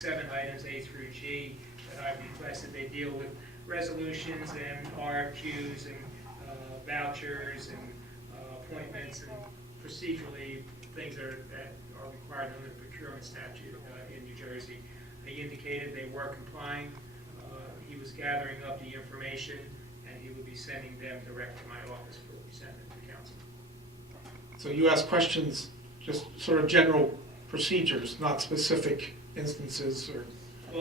7 items, A through G, that I've requested. They deal with resolutions and RFQs and vouchers and appointments and procedurally things that are required under the procurement statute in New Jersey. They indicated they were complying. He was gathering up the information and he would be sending them direct to my office for presentment to council. So you ask questions, just sort of general procedures, not specific instances, or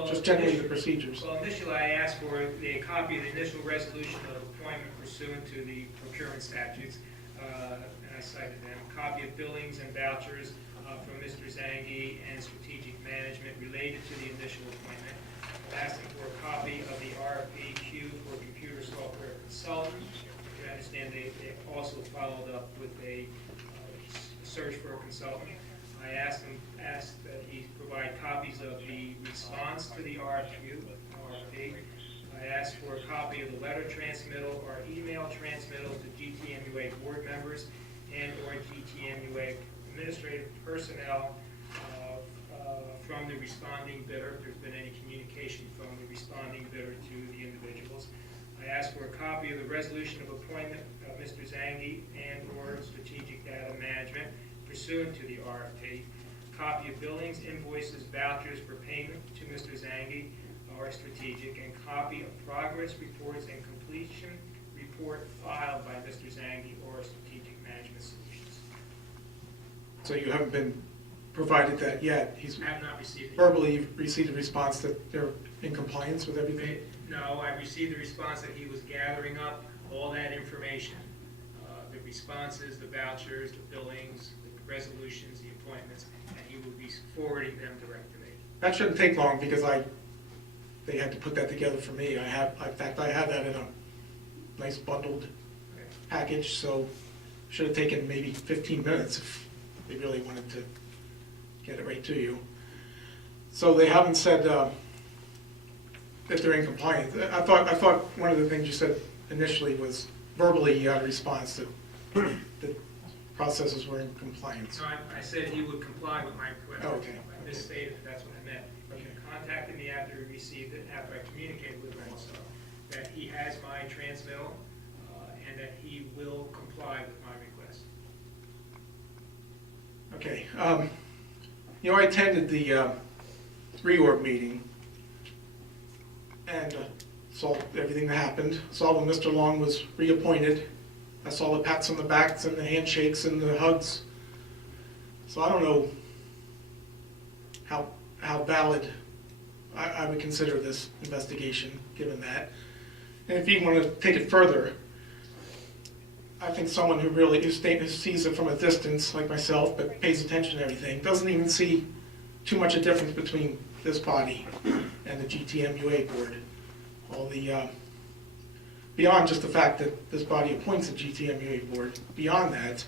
just generally the procedures? Well, initially I asked for a copy of the initial resolution of appointment pursuant to the procurement statutes, and I cited them. Copy of billings and vouchers from Mr. Zangi and strategic management related to the initial appointment. I asked him for a copy of the RFQ for computer software consultant. I understand they also followed up with a search for a consultant. I asked that he provide copies of the response to the RFP. I asked for a copy of the letter transmittal or email transmittal to GTMUA board members and or GTMUA administrative personnel from the responding bidder, if there's been any communication from the responding bidder to the individuals. I asked for a copy of the resolution of appointment of Mr. Zangi and or strategic data management pursuant to the RFP, copy of billings, invoices, vouchers for payment to Mr. Zangi or strategic, and copy of progress reports and completion report filed by Mr. Zangi or strategic management solutions. So you haven't been provided that yet? I have not received it. Verbally received a response that they're in compliance with everything? No, I received the response that he was gathering up all that information, the responses, the vouchers, the billings, resolutions, the appointments, and he will be forwarding them direct to me. That shouldn't take long because they had to put that together for me. In fact, I have that in a nice bundled package, so it should have taken maybe 15 minutes if they really wanted to get it right to you. So they haven't said that they're in compliance. I thought one of the things you said initially was verbally you had a response that the processes were in compliance. No, I said he would comply with my request. Oh, okay. I misstated that that's what I meant. He contacted me after he received it, after I communicated with him also, that he has my transmittal and that he will comply with my request. Okay. I attended the reorg meeting and saw everything that happened. Saw when Mr. Long was reappointed. I saw the pats on the backs and the handshakes and the hugs. So I don't know how valid I would consider this investigation, given that. And if you want to take it further, I think someone who really sees it from a distance, like myself, but pays attention to everything, doesn't even see too much a difference between this body and the GTMUA board. All the beyond just the fact that this body appoints a GTMUA board, beyond that,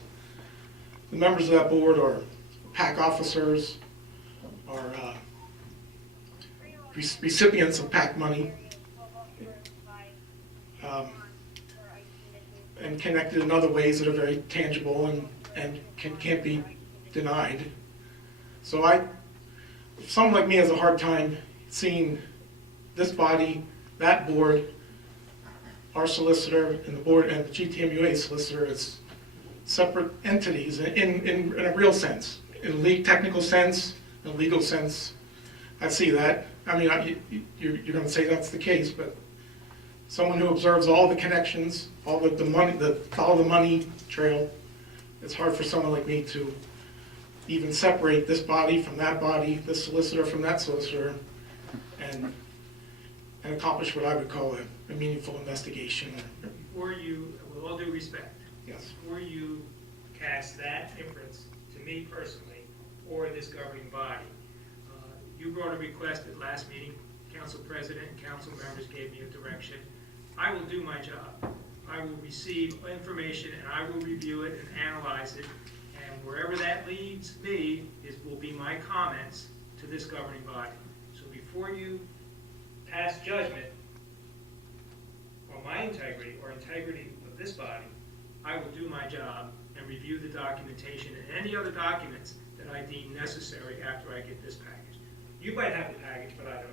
the members of that board are PAC officers, are recipients of PAC money, and connected in other ways that are very tangible and can't be denied. So someone like me has a hard time seeing this body, that board, our solicitor, and the board, and the GTMUA solicitor as separate entities in a real sense. In a technical sense, in a legal sense, I see that. I mean, you're going to say that's the case, but someone who observes all the connections, all the money, follow the money trail, it's hard for someone like me to even separate this body from that body, this solicitor from that solicitor, and accomplish what I would call a meaningful investigation. Before you, with all due respect, yes, before you cast that inference to me personally or this governing body, you brought a request at last meeting. Council President and council members gave me a direction. I will do my job. I will receive information and I will review it and analyze it, and wherever that leads me will be my comments to this governing body. So before you pass judgment on my integrity or integrity of this body, I will do my job and review the documentation and any other documents that I deem necessary after I get this package. You might have the package, but I don't.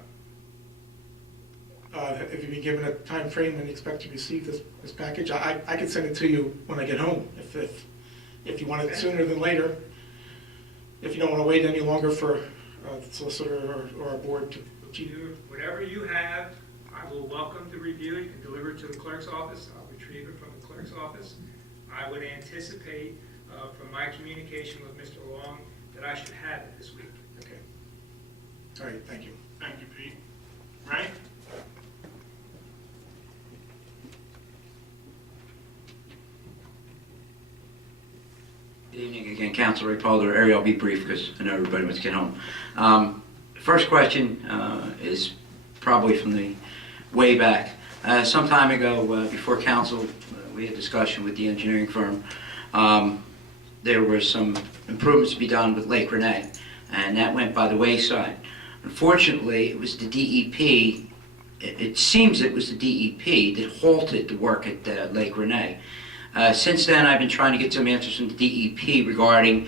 If you've been given a time frame and expect to receive this package, I could send it to you when I get home, if you want it sooner than later. If you don't want to wait any longer for the solicitor or our board to. Whatever you have, I will welcome to review. You can deliver it to the clerk's office. I'll retrieve it from the clerk's office. I would anticipate from my communication with Mr. Long that I should have it this week. Okay. All right, thank you. Thank you, Pete. Ray? Good evening again, Councilor Ray Polder. I'll be brief because I know everybody wants to get home. First question is probably from the way back. Some time ago, before council, we had a discussion with the engineering firm. There were some improvements to be done with Lake Renee, and that went by the wayside. Unfortunately, it was the DEP, it seems it was the DEP that halted the work at Lake Renee. Since then, I've been trying to get some answers from the DEP regarding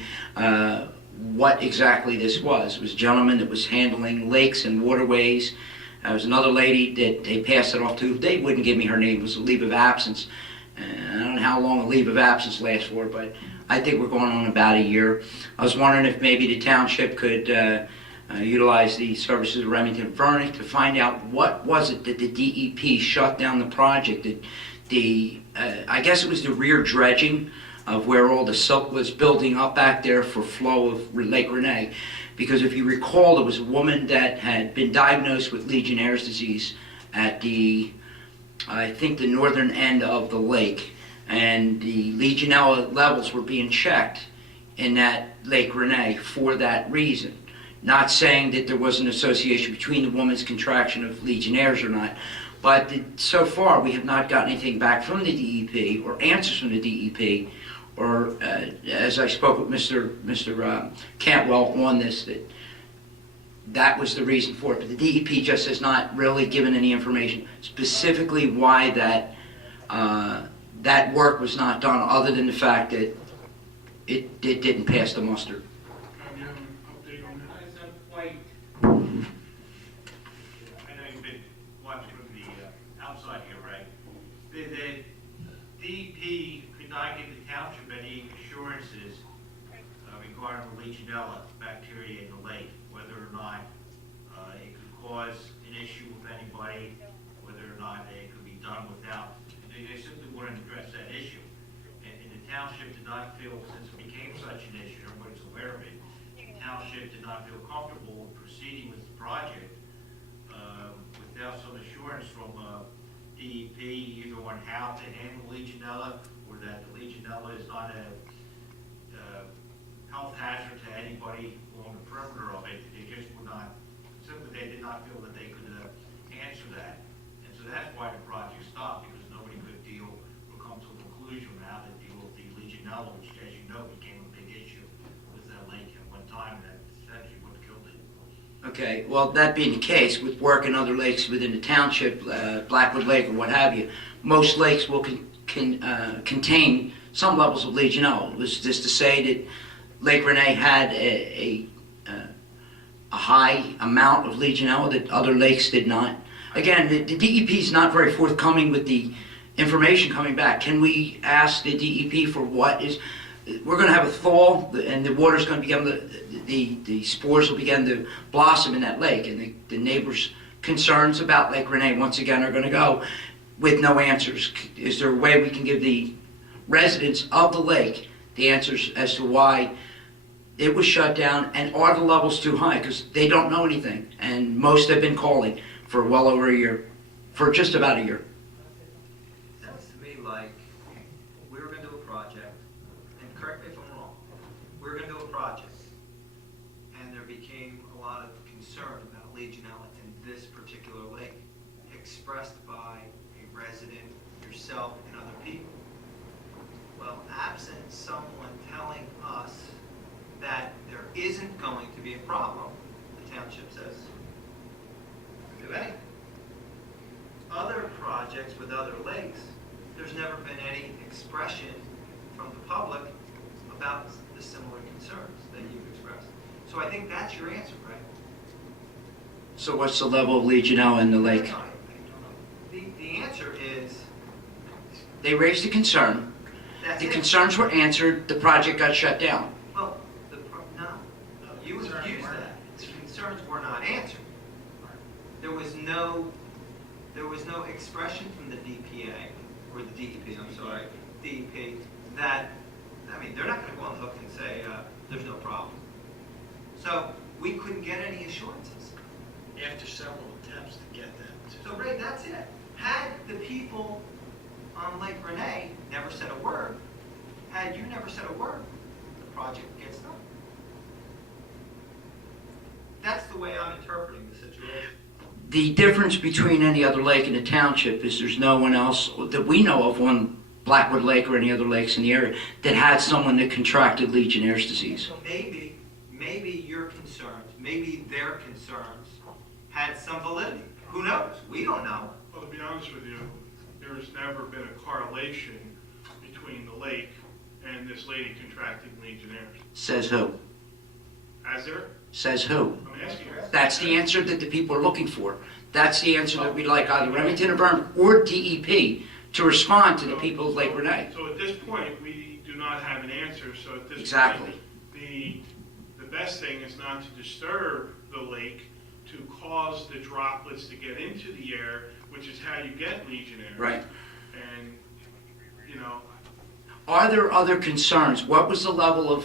what exactly this was. It was a gentleman that was handling lakes and waterways. There was another lady that they passed it off to. They wouldn't give me her name. It was a leave of absence. I don't know how long a leave of absence lasts for, but I think we're going on about a year. I was wondering if maybe the township could utilize the services of Remington Furnick to find out what was it that the DEP shut down the project. I guess it was the rear dredging of where all the silt was building up back there for flow of Lake Renee. Because if you recall, there was a woman that had been diagnosed with Legionnaire's disease at I think the northern end of the lake, and the Legionella levels were being checked in that Lake Renee for that reason. Not saying that there was an association between the woman's contraction of Legionnaires or not, but so far we have not gotten anything back from the DEP or answers from the DEP, or as I spoke with Mr. Cantwell on this, that was the reason for it. But the DEP just has not really given any information specifically why that work was not done, other than the fact that it didn't pass the muster. Do you have an update on that? As of quite I know you've been watching from the outside here, right? The DEP could not give the township any assurances regarding the Legionella bacteria in the lake, whether or not it could cause an issue with anybody, whether or not it could be done without. They simply wouldn't address that issue. And the township did not feel, since it became such an issue, everybody's aware of it, the township did not feel comfortable proceeding with the project without some assurance from DEP either on how to handle Legionella, or that the Legionella is not a health hazard to anybody along the perimeter of it. They just would not, simply they did not feel that they could answer that. And so that's why the project stopped, because nobody could deal or come to a conclusion on how to deal with the Legionella, which, as you know, became a big issue with that lake at one time, and that essentially what killed it. Okay, well, that being the case, with work in other lakes within the township, Blackwood Lake or what have you, most lakes will contain some levels of Legionella. It was just to say that Lake Renee had a high amount of Legionella that other lakes did not. Again, the DEP is not very forthcoming with the information coming back. Can we ask the DEP for what is... We're going to have a thaw, and the water's going to begin the spores will begin to blossom in that lake, and the neighbors' concerns about Lake Renee once again are going to go with no answers. Is there a way we can give the residents of the lake the answers as to why it was shut down, and are the levels too high? Because they don't know anything, and most have been calling for well over a year, for just about a year. Sounds to me like we were going to do a project, and correct me if I'm wrong, we were going to do a project, and there became a lot of concern about Legionella in this particular lake, expressed by a resident, yourself, and other people. Well, absent someone telling us that there isn't going to be a problem, the township says, do anything. Other projects with other lakes, there's never been any expression from the public about the similar concerns that you've expressed. So I think that's your answer, right? So what's the level of Legionella in the lake? No, the answer is, They raised a concern. that's The it. concerns were answered, the project got shut down. Well, no, you used that. The concerns were not answered. There was no expression from the DPA, or the DEP, I'm sorry, DEP, that, I mean, they're not gonna go on the hook and say, there's no problem. So, we couldn't get any assurances. After several attempts to get that. So, Ray, that's it. Had the people on Lake Renee never said a word, had you never said a word, the project gets done. That's the way I'm interpreting the situation. The difference between any other lake in the township is there's no one else that we know of on Blackwood Lake or any other lakes in the area that had someone that contracted Legionnaire's disease. So maybe your concerns, maybe their concerns had some validity. Who knows? We don't know. Well, to be honest with you, there has never been a correlation between the lake and this lady contracting Legionnaires. Says who? Has there? Says who? I'm asking you. That's the answer that the people are looking for. That's the answer that we'd like either Remington or Byrne or DEP to respond to the people of Lake Renee. So at this point, we do not have an answer, so at this Exactly. point, the best thing is not to disturb the lake, to cause the droplets to get into the air, which is how you get Legionnaires. Right. And, you know, Are there other concerns? What was the level of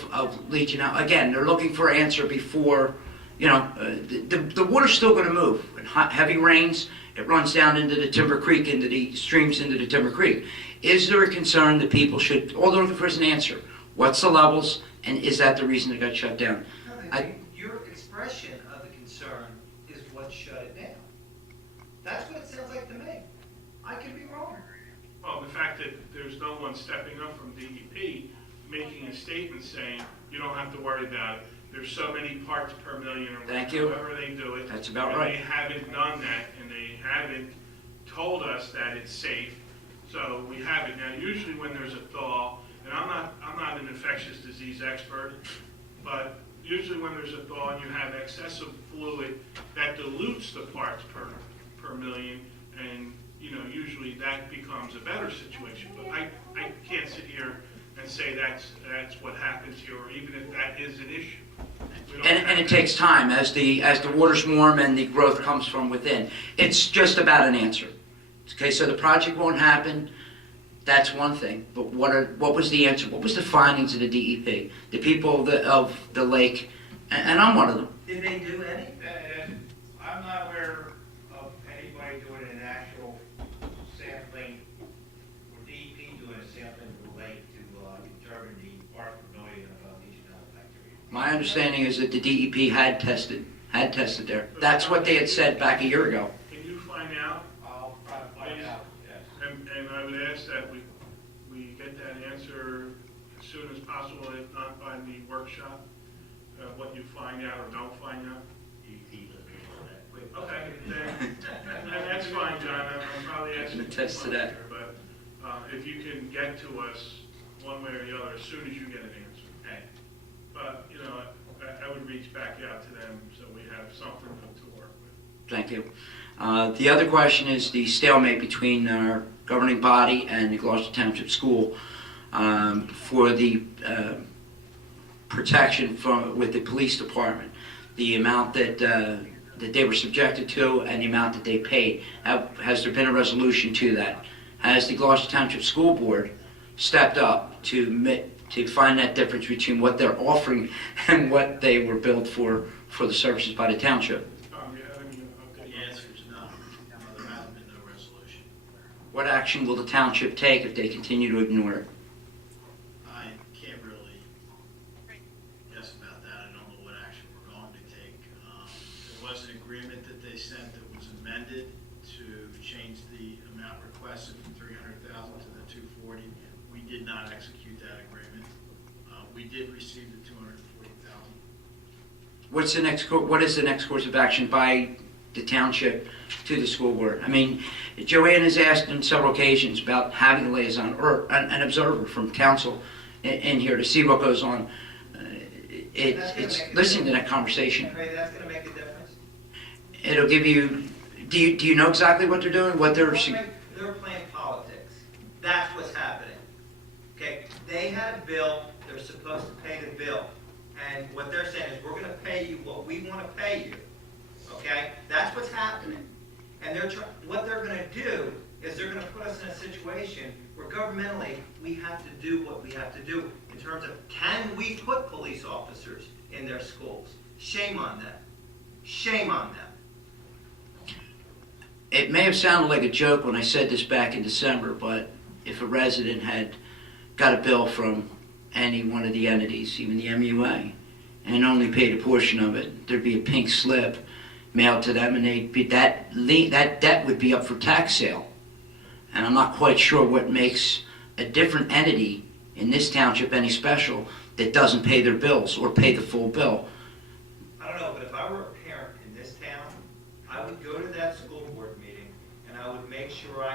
Legionella? Again, they're looking for an answer before, the water's still going to move. In heavy rains, it runs down into the Timber Creek, into the streams into the Timber Creek. Is there a concern that people should, all they're looking for is an answer. What's the levels, and is that the reason it got shut down? Your expression of the concern is what shut it down. That's what it sounds like to me. I could be wrong. well, the fact that there's no one stepping up from DEP, making a statement saying, you don't have to worry about it. There's so many parts per million, or Thank you. however they do it. That's about and right. They haven't done that, and they haven't told us that it's safe. So we haven't. Now, usually when there's a thaw, and I'm not an infectious disease expert, but usually when there's a thaw and you have excessive fluid, that dilutes the parts per million, and usually that becomes a better situation. But I can't sit here and say that's what happens here, or even if that is an issue. We don't And have it that. takes time as the water's warm and the growth comes from within. It's just about an answer. Okay, so the project won't happen. That's one thing. But what was the answer? What was the findings of the DEP? The people of the lake, and I'm one of them. Did they do any? I'm not aware of anybody doing an actual sampling, or DEP doing a sampling of the lake to determine the part per million of Legionella bacteria. My understanding is that the DEP had tested there. That's what they had said back a year ago. Can you find out? I'll try to find out, yes. And I would ask that we get that answer as soon as possible, if not by the workshop, what you find out or don't find out. DEP doesn't know that. Okay, then that's fine, John. I'm probably asking. Can attest to that. too much here, But if you can get to us one way or the other, as soon as you get an answer. Okay. But, I would reach back out to them so we have something to work with. Thank you. The other question is the stalemate between our governing body and the Gloucester Township School for the protection with the police department, the amount that they were subjected to and the amount that they paid. Has there been a resolution to that? Has the Gloucester Township School Board stepped up to find that difference between what they're offering and what they were billed for the services by the township? Do you have any update? The answer is no. There hasn't been no resolution. What action will the township take if they continue to ignore it? I can't really guess about that. I don't know what action we're going to take. There was an agreement that they sent that was amended to change the amount requested from $300,000 to the $240,000. We did not execute that agreement. We did receive the $240,000. What is the next course of action by the township to the school board? I mean, Joanne has asked on several occasions about having a liaison or an observer from council in here to see what goes on. It's listening to that conversation. Ray, that's gonna make a difference? it'll give you, do you know exactly what they're doing? What they're, They're playing politics. That's what's happening. Okay, they had a bill, they're supposed to pay the bill. And what they're saying is, we're gonna pay you what we wanna pay you. Okay, that's what's happening. And what they're gonna do is they're gonna put us in a situation where governmentally, we have to do what we have to do in terms of, can we put police officers in their schools? Shame on them. Shame on them. it may have sounded like a joke when I said this back in December, but if a resident had got a bill from any one of the entities, even the MUA, and only paid a portion of it, there'd be a pink slip mailed to them, and that debt would be up for tax sale. And I'm not quite sure what makes a different entity in this township any special that doesn't pay their bills or pay the full bill. I don't know, but if I were a parent in this town, I would go to that school board meeting and I would make sure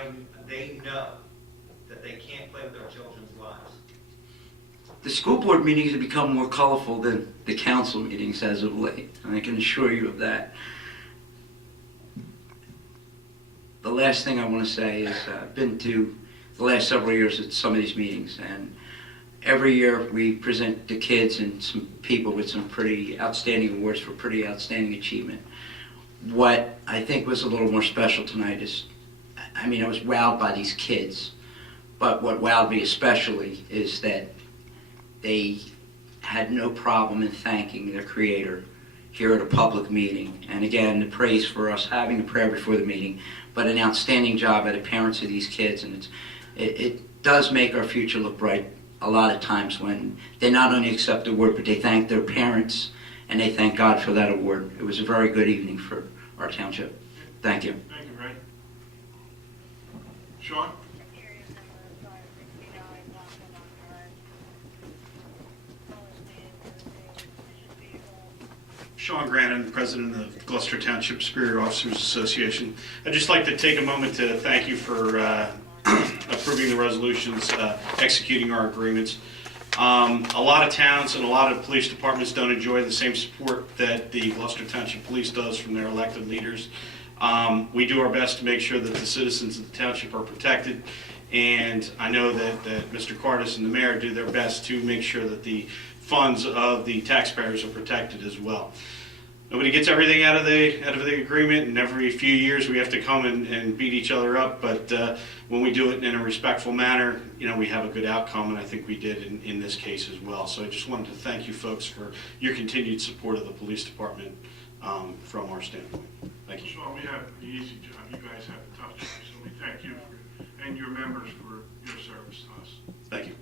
they know that they can't play with our children's lives. The school board meetings have become more colorful than the council meetings as of late, and I can assure you of that. The last thing I want to say is I've been to the last several years at some of these meetings, and every year we present the kids and some people with some pretty outstanding awards for pretty outstanding achievement. What I think was a little more special tonight is, I was wowed by these kids, but what wowed me especially is that they had no problem in thanking their creator here at a public meeting. And again, the praise for us having a prayer before the meeting, but an outstanding job by the parents of these kids. And it does make our future look bright a lot of times when they not only accept the award, but they thank their parents and they thank God for that award. It was a very good evening for our township. Thank you. Thank you, Ray. Sean? Sean Grannon, President of Gloucester Township Superior Officers Association. I'd just like to take a moment to thank you for approving the resolutions, executing our agreements. A lot of towns and a lot of police departments don't enjoy the same support that the Gloucester Township Police does from their elected leaders. We do our best to make sure that the citizens of the township are protected, and I know that Mr. Cardis and the mayor do their best to make sure that the funds of the taxpayers are protected as well. Nobody gets everything out of the agreement, and every few years we have to come and beat each other up, but when we do it in a respectful manner, we have a good outcome, and I think we did in this case as well. So I just wanted to thank you folks for your continued support of the police department from our standpoint. Thank you. Sean, we have the easy job. You guys have the tough job, so we thank you and your members for your service to us. Thank you.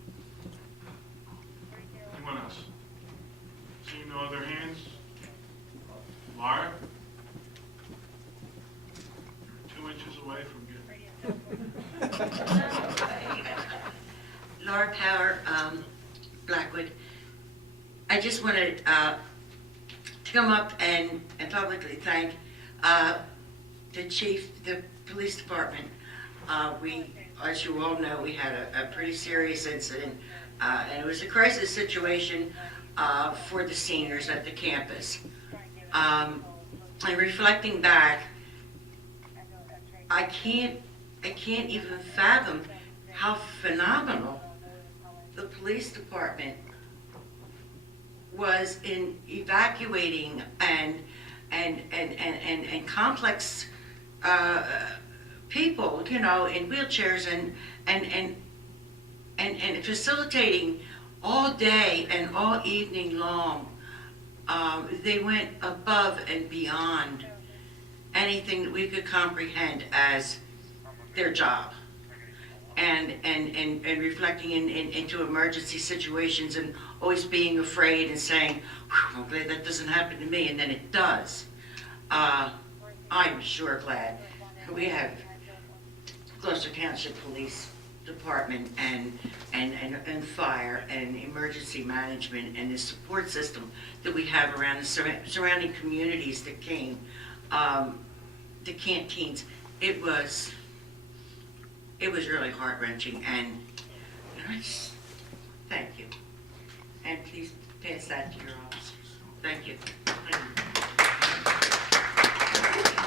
Anyone else? Seeing no other hands? Laura? You're 2 inches away from getting. Laura Power, Blackwood. I just wanted to come up and publicly thank the chief, the police department. We, as you all know, we had a pretty serious incident, and it was a crisis situation for the seniors at the campus. And reflecting back, I can't even fathom how phenomenal the police department was in evacuating and complex people, in wheelchairs and facilitating all day and all evening long. They went above and beyond anything that we could comprehend as their job. And reflecting into emergency situations and always being afraid and saying, I'm glad that doesn't happen to me, and then it does. I'm sure glad we have Gloucester Township Police Department and fire and emergency management and the support system that we have around the surrounding communities that came, the canteens. It was really heart-wrenching, and I just thank you. And please pass that to your officers. Thank you. Thank you.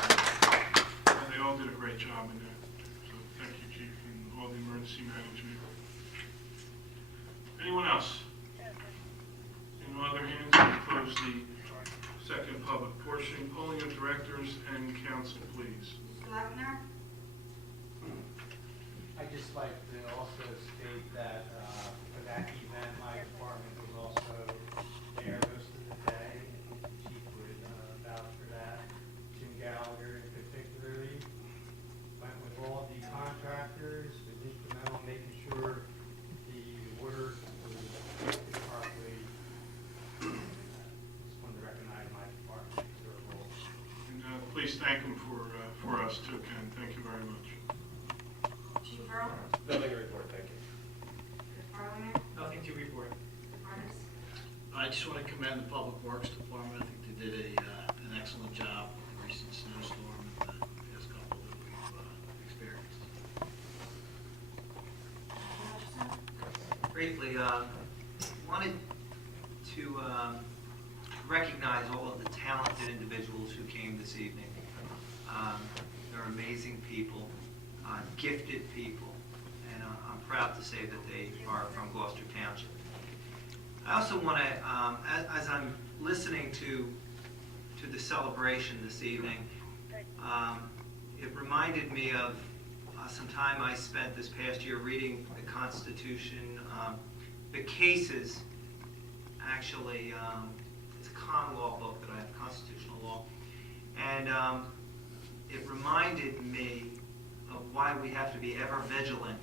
and council, please. Gluckner? I'd just like to also state that for that event, my department was also there most of the day. And the chief would vouch for that. Jim Gallagher particularly went with all the contractors, was instrumental in making sure the water was properly. Just wanted to recognize my department for their role. And please thank him for us too, Ken. Thank you very much. Chief Earl? Nothing to report, thank you. Parliament? Nothing to report. Artis? I just want to commend the Public Works Department. I think they did an excellent job with the recent snowstorm and the past couple that we've experienced. Hutchinson? Briefly, wanted to recognize all of the talented individuals who came this evening. They're amazing people, gifted people, and I'm proud to say that they are from Gloucester Township. I also want to, as I'm listening to the celebration this evening, it reminded me of some time I spent this past year reading the Constitution, the cases, actually, it's a common law book that I have, constitutional law, and it reminded me of why we have to be ever vigilant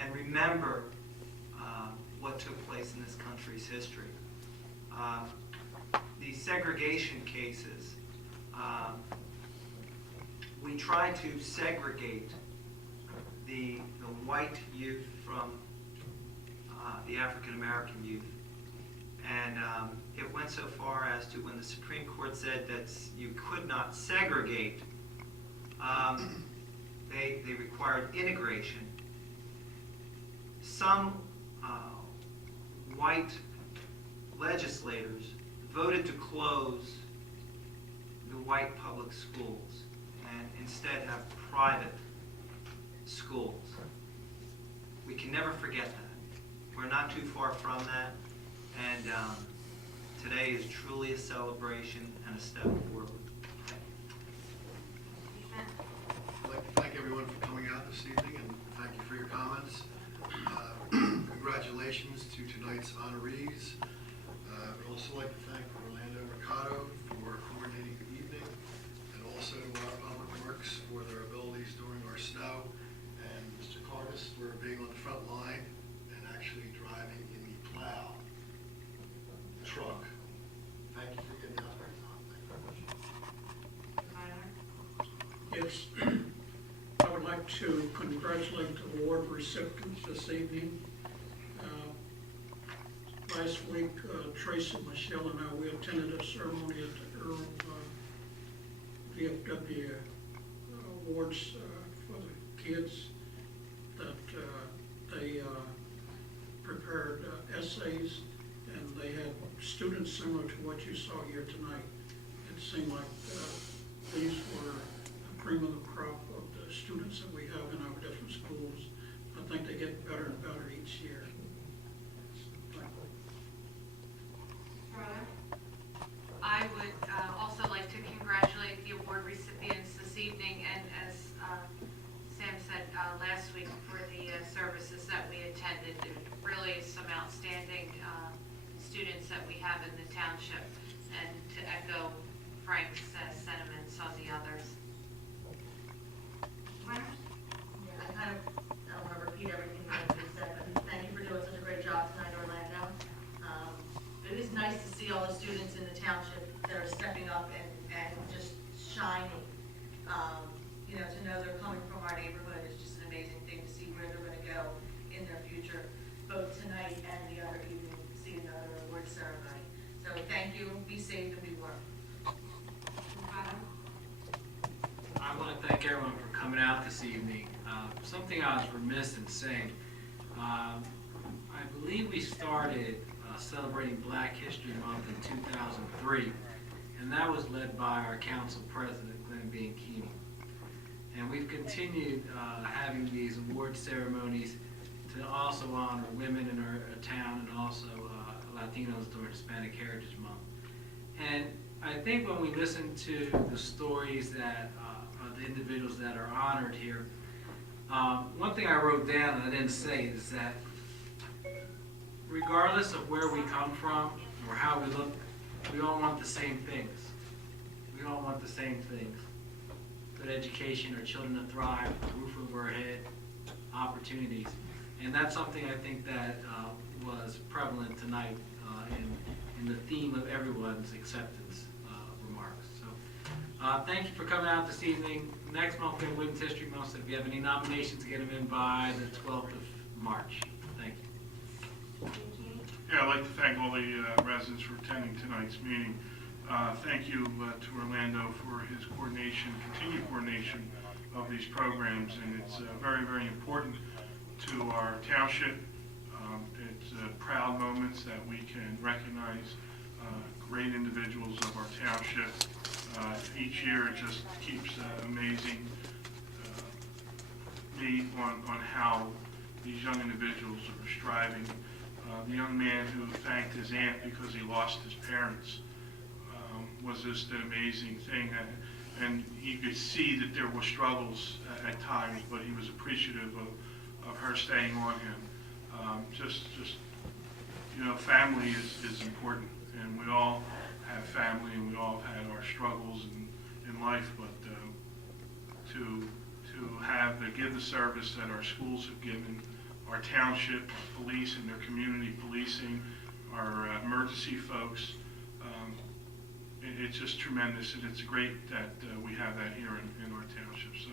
and remember what took place in this country's history. These segregation cases, we try to segregate the white youth from the African American youth. And it went so far as to when the Supreme Court said that you could not segregate, they required integration. Some white legislators voted to close the white public schools and instead have private schools. We can never forget that. We're not too far from that, and today is truly a celebration and a step forward. Schmidt? I'd like to thank everyone for coming out this evening, and thank you for your comments. Congratulations to tonight's honorees. I'd also like to thank Orlando Mercado for coordinating the evening, and also our Public Works for their abilities during our snow, and Mr. Cardis for being on the front line and actually driving in the plow truck. Thank you for getting out there, Tom. Thank you very much. Tyler? Yes, I would like to congratulate the award recipients this evening. Last week, Tracy, Michelle, and I, we attended a ceremony at the Earl VFW Awards for the kids that they prepared essays, and they had students similar to what you saw here tonight. It seemed like these were the cream of the crop of the students that we have in our different schools. I think they get better and better each year. I would also like to congratulate the award recipients this evening, and as Sam said last week, for the services that we attended. Really some outstanding students that we have in the township, and to echo Frank's sentiments on the others. Yeah, I don't want to repeat everything that you said, but thank you for doing such a great job tonight, Orlando. It is nice to see all the students in the township that are stepping up and just shining. To know they're coming from our neighborhood is just an amazing thing to see where they're going to go in their future, both tonight and the other evening, see another award ceremony. So thank you, be safe and be warm. I want to thank everyone for coming out this evening. Something I was remiss in saying, I believe we started celebrating Black History Month in 2003, and that was led by our council president, Glenn Bianchini. And we've continued having these award ceremonies to also honor women in our town, and also Latinos during Hispanic Heritage Month. And I think when we listen to the stories that, of the individuals that are honored here, one thing I wrote down and I didn't say is that regardless of where we come from or how we look, we all want the same things. We all want the same things. Good education, our children to thrive, a roof over our head, opportunities. And that's something I think that was prevalent tonight in the theme of everyone's acceptance remarks. So thank you for coming out this evening. Next month we have Women's History Month, so if you have any nominations, get them in by the 12th of March. Thank you. Yeah, I'd like to thank all the residents for attending tonight's meeting. Thank you to Orlando for his coordination, continued coordination of these programs, and it's very, very important to our township. It's proud moments that we can recognize great individuals of our township. Each year it just keeps amazing me on how these young individuals are striving. The young man who thanked his aunt because he lost his parents was just an amazing thing. And you could see that there were struggles at times, but he was appreciative of her staying on him. You know, family is important, and we all have family, and we all have had our struggles in life, but to give the service that our schools have given, our township, our police and their community policing, our emergency folks, it's just tremendous, and it's great that we have that here in our township. So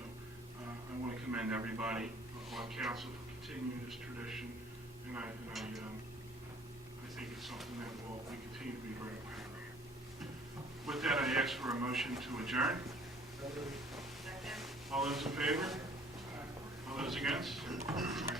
I want to commend everybody on council for continuing this tradition, and I think it's something that we continue to be very proud of. With that, I ask for a motion to adjourn. All those in favor? All those against? All right,